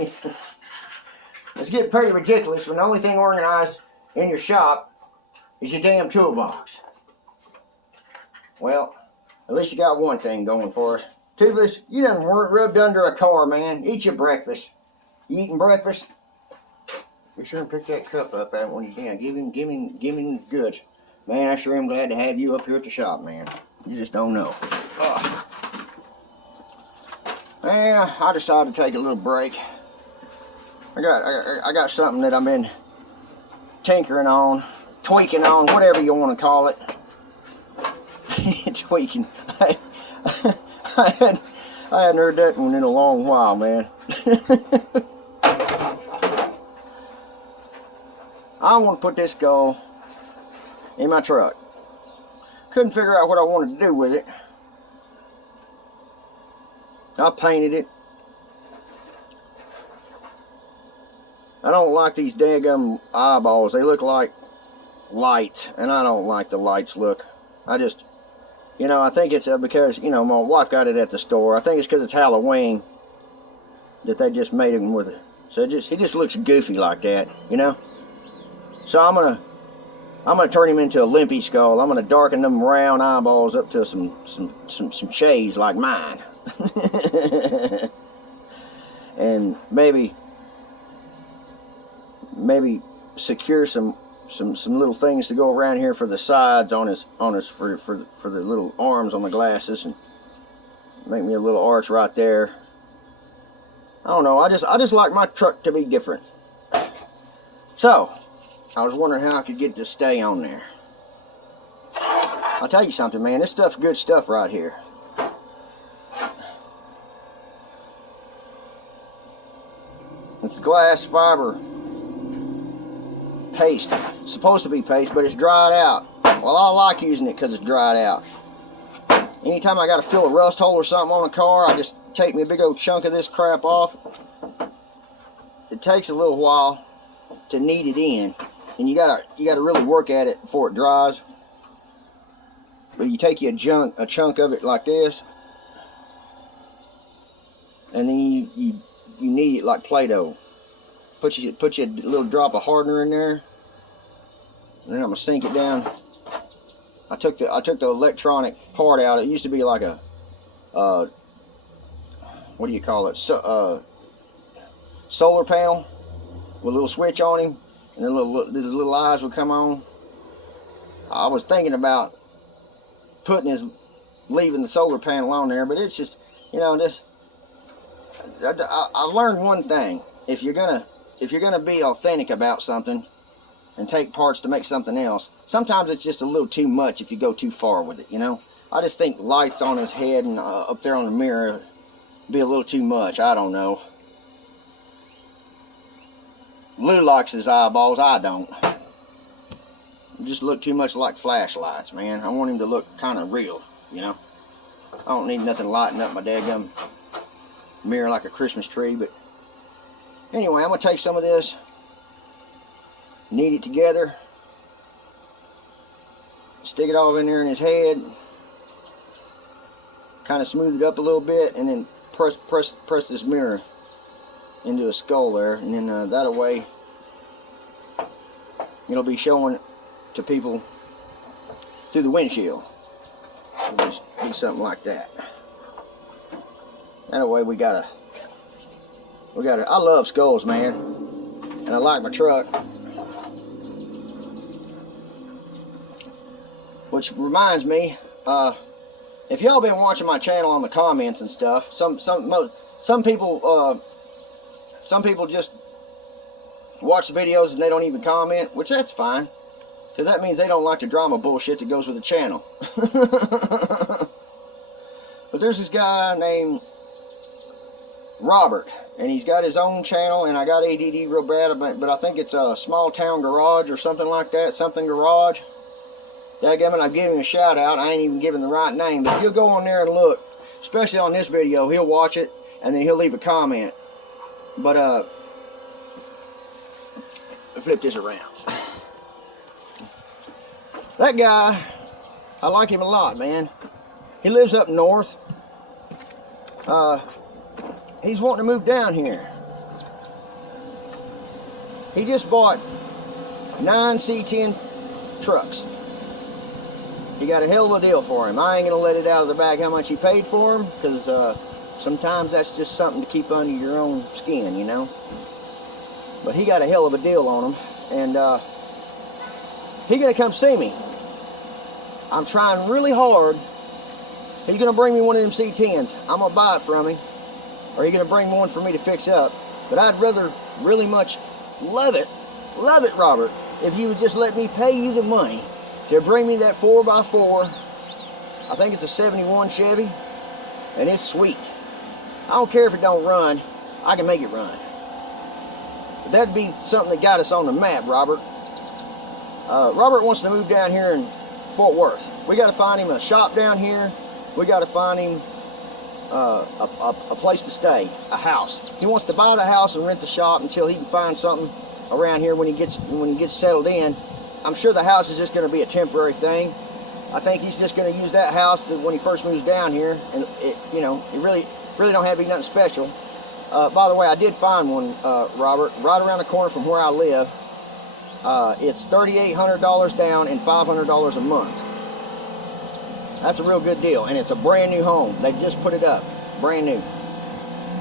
It's getting pretty ridiculous when the only thing organized in your shop is your damn toolbox. Well, at least you got one thing going for us. Tubeless, you done weren't rubbed under a car, man. Eat your breakfast. You eating breakfast? Be sure and pick that cup up out when you can. Give him the goods. Man, I sure am glad to have you up here at the shop, man. You just don't know. Yeah, I decided to take a little break. I got something that I've been tinkering on, tweaking on, whatever you want to call it. Tweaking. I hadn't heard that one in a long while, man. I want to put this skull in my truck. Couldn't figure out what I wanted to do with it. I painted it. I don't like these daggum eyeballs. They look like lights, and I don't like the lights look. I just, I think it's because, my wife got it at the store. I think it's because it's Halloween that they just made him with it. So he just looks goofy like that, So I'm gonna turn him into a limpy skull. I'm gonna darken them round eyeballs up to some shades like mine. And maybe secure some little things to go around here for the sides on his for the little arms on the glasses, and make me a little arch right there. I don't know, I just like my truck to be different. So I was wondering how I could get it to stay on there. I'll tell you something, man, this stuff's good stuff right here. It's glass fiber paste. It's supposed to be paste, but it's dried out. Well, I like using it because it's dried out. Anytime I got to fill a rust hole or something on a car, I just take me a big old chunk of this crap off. It takes a little while to knead it in, and you gotta really work at it before it dries. But you take a chunk of it like this, and then you knead it like Play-Doh. Put you a little drop of hardener in there, and then I'm gonna sink it down. I took the electronic part out. It used to be like a what do you call it? Solar panel with a little switch on him, and then the little eyes would come on. I was thinking about leaving the solar panel on there, but it's just, I learned one thing. If you're gonna be authentic about something and take parts to make something else, sometimes it's just a little too much if you go too far with it, I just think lights on his head and up there on the mirror be a little too much. I don't know. Lou likes his eyeballs, I don't. They just look too much like flashlights, man. I want him to look kind of real, I don't need nothing lighting up my daggum mirror like a Christmas tree. But anyway, I'm going to take some of this, knead it together, stick it all in there in his head, kind of smooth it up a little bit, and then press this mirror into a skull there, and then that way it'll be showing to people through the windshield. It'll just be something like that. That way we got I love skulls, man, and I like my truck. Which reminds me, if y'all been watching my channel on the comments and stuff, some people just watch the videos and they don't even comment, which that's fine, because that means they don't like the drama bullshit that goes with the channel. But there's this guy named Robert, and he's got his own channel, and I got ADD real bad, but I think it's a Small Town Garage or something like that, something garage. Dadgummit, I've given him a shout out. I ain't even giving the right name, but if you'll go on there and look, especially on this video, he'll watch it and then he'll leave a comment. But flip this around. That guy, I like him a lot, man. He lives up north. He's wanting to move down here. He just bought 9 C10 trucks. He got a hell of a deal for him. I ain't gonna let it out of the bag how much he paid for him, because sometimes that's just something to keep under your own skin, you know. But he got a hell of a deal on them, and he gonna come see me. I'm trying really hard. He's gonna bring me one of them C10s. I'm gonna buy it from him, or he's gonna bring one for me to fix up. But I'd rather really much love it, Robert, if you would just let me pay you the money to bring me that 4x4. I think it's a 71 Chevy, and it's sweet. I don't care if it don't run, I can make it run. But that'd be something that got us on the map, Robert. Robert wants to move down here in Fort Worth. We got to find him a shop down here. We got to find him a place to stay, a house. He wants to buy the house and rent the shop until he can find something around here when he gets settled in. I'm sure the house is just going to be a temporary thing. I think he's just going to use that house when he first moves down here, and it really don't have to be nothing special. By the way, I did find one, Robert, right around the corner from where I live. It's $3,800 down and $500 a month. That's a real good deal, and it's a brand new home. They just put it up, brand new.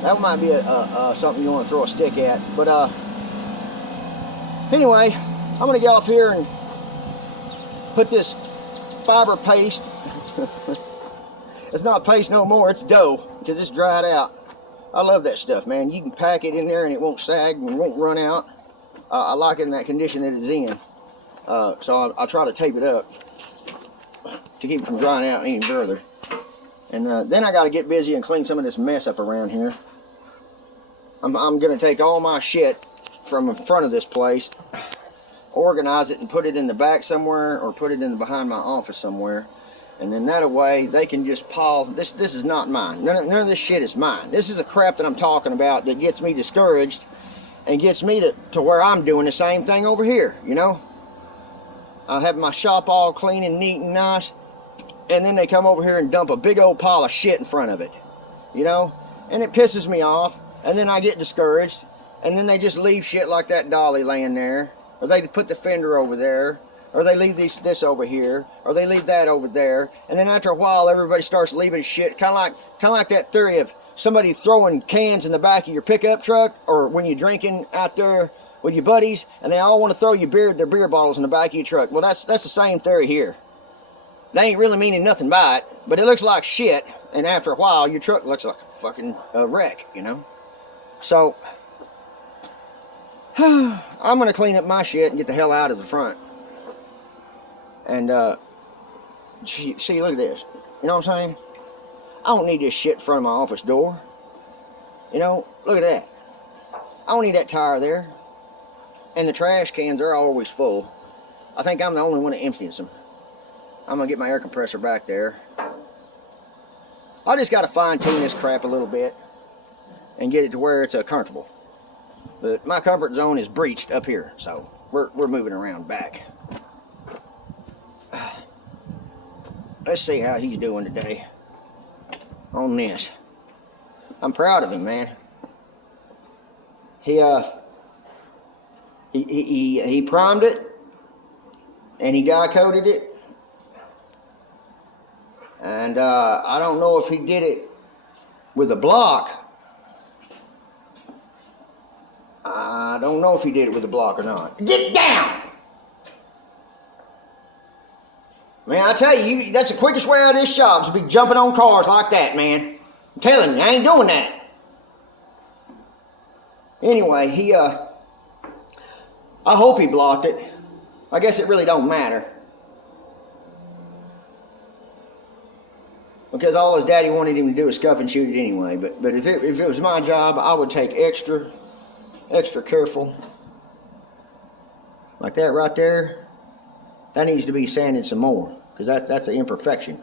That might be something you want to throw a stick at. But anyway, I'm gonna get off here and put this fiber paste. It's not paste no more, it's dough, because it's dried out. I love that stuff, man. You can pack it in there and it won't sag and it won't run out. I like it in that condition that it's in. So I'll try to tape it up to keep it from drying out any further. And then I got to get busy and clean some of this mess up around here. I'm going to take all my shit from in front of this place, organize it and put it in the back somewhere, or put it in behind my office somewhere. And then that way they can just pile. This is not mine. None of this shit is mine. This is the crap that I'm talking about that gets me discouraged and gets me to where I'm doing the same thing over here, you know. I have my shop all clean and neat and nice, and then they come over here and dump a big old pile of shit in front of it, you know. And it pisses me off, and then I get discouraged, and then they just leave shit like that dolly laying there, or they put the fender over there, or they leave this over here, or they leave that over there, and then after a while everybody starts leaving shit, kind of like that theory of somebody throwing cans in the back of your pickup truck, or when you're drinking out there with your buddies, and they all want to throw their beer bottles in the back of your truck. Well, that's the same theory here. They ain't really meaning nothing by it, but it looks like shit, and after a while your truck looks like a fucking wreck, you know. So I'm gonna clean up my shit and get the hell out of the front. And see, look at this. You know what I'm saying? I don't need this shit in front of my office door. You know, look at that. I don't need that tire there. And the trash cans are always full. I think I'm the only one that empties them. I'm gonna get my air compressor back there. I just gotta fine tune this crap a little bit and get it to where it's comfortable. But my comfort zone is breached up here, so we're moving around back. Let's see how he's doing today on this. I'm proud of him, man. He primed it, and he guy coated it, and I don't know if he did it with a block. I don't know if he did it with a block or not. Get down! Man, I tell you, that's the quickest way out of this shop, is to be jumping on cars like that, man. I'm telling you, I ain't doing that. Anyway, I hope he blocked it. I guess it really don't matter, because all his daddy wanted him to do was scuff and shoot it anyway. But if it was my job, I would take extra careful. Like that right there. That needs to be sanded some more, because that's an imperfection.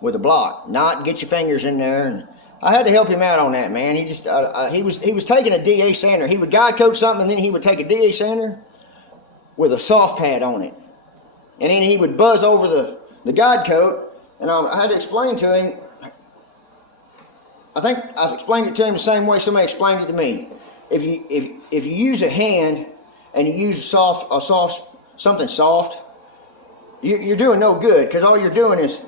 With a block, not get your fingers in there. And I had to help him out on that, man. He just he was taking a DA sander. He would guide coat something, and then he would take a DA sander with a soft pad on it, and then he would buzz over the guide coat. And I had to explain to him. I think I explained it to him the same way somebody explained it to me. if you use a hand and you use something soft, you're doing no good, because all you're doing is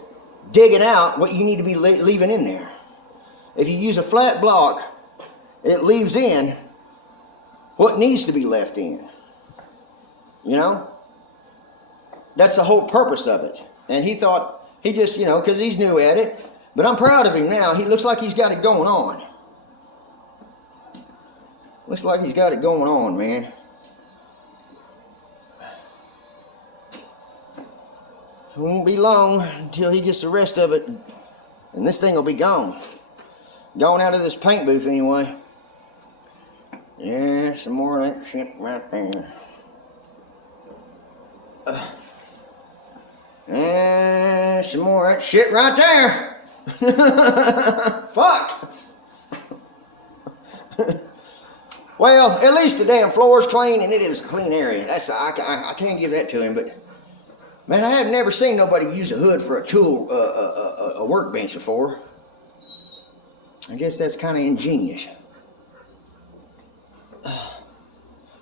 digging out what you need to be leaving in there. If you use a flat block, it leaves in what needs to be left in. You know? That's the whole purpose of it. And he thought, he just, you know, because he's new at it. But I'm proud of him now. He looks like he's got it going on. Looks like he's got it going on, man. It won't be long until he gets the rest of it. And this thing will be gone. Gone out of this paint booth anyway. Yeah, some more of that shit right there. And some more of that shit right there. Fuck. Well, at least the damn floor's clean, and it is a clean area. I can't give that to him, but man, I have never seen nobody use a hood for a tool, a workbench before. I guess that's kind of ingenious.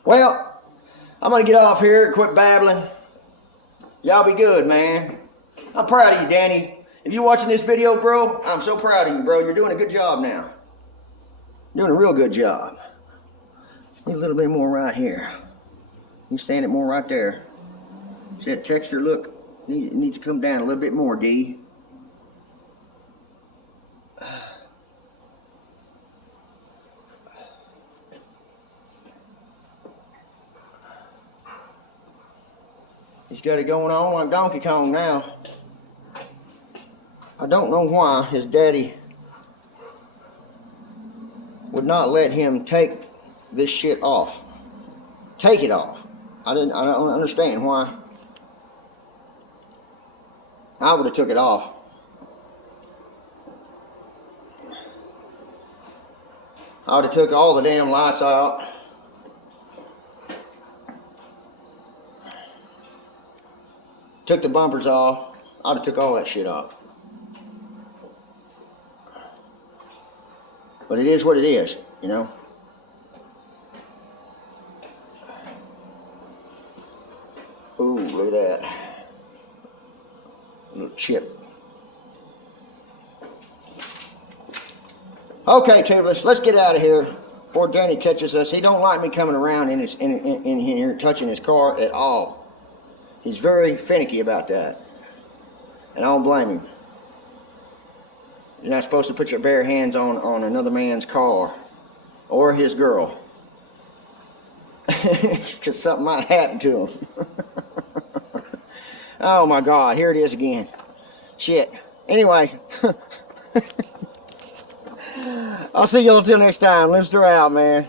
Well, I'm gonna get off here and quit babbling. Y'all be good, man. I'm proud of you, Danny. If you're watching this video, bro, I'm so proud of you, bro. You're doing a good job now. Doing a real good job. Need a little bit more right here. You stand it more right there. See that texture look? It needs to come down a little bit more, D. He's got it going on like Donkey Kong now. I don't know why his daddy would not let him take this shit off. Take it off. I don't understand why. I would have took it off. I would have took all the damn lights out. Took the bumpers off. I'd have took all that shit off. But it is what it is, you know. Ooh, look at that. Little chip. Okay, Tubeless, let's get out of here before Danny catches us. He don't like me coming around in here touching his car at all. He's very finicky about that. And I don't blame him. You're not supposed to put your bare hands on another man's car or his girl. Because something might happen to him. Oh my God, here it is again. Shit. Anyway. I'll see y'all until next time. Limster out, man.